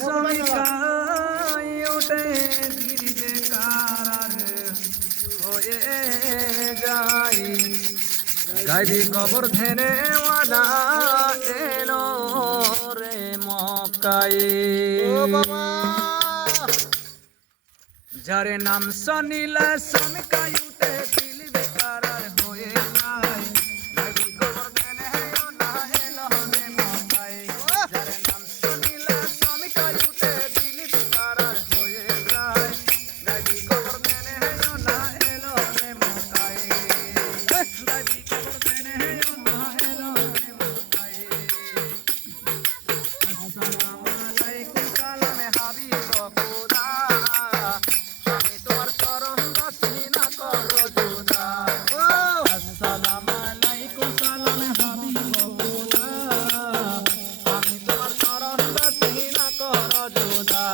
চমকাই ওঠে গিরিজে কারার হয়ে যাই গাইবি কবর ধেনে ওয়ালা এলো রে মক্কাই যারে নাম সনিলা চমকাই উঠে দিল বেকারার হয়ে যায় গাইবি কবর ধেনে ওয়ালা এলো রে মক্কাই যারে নাম সনিলা চমকাই উঠে দিল বেকারার হয়ে যায় গাইবি কবর ধেনে ওয়ালা এলো রে মক্কাই গাইবি কবর ধেনে ওয়ালা এলো রে মক্কাই আসসালামু আলাইকুম সালামে হাবিব খোদা আমি তোমার চরণ দাসী না করো জুদা আসসালামু আলাইকুম সালামে হাবিব খোদা আমি তোমার চরণ দাসী না করো জুদা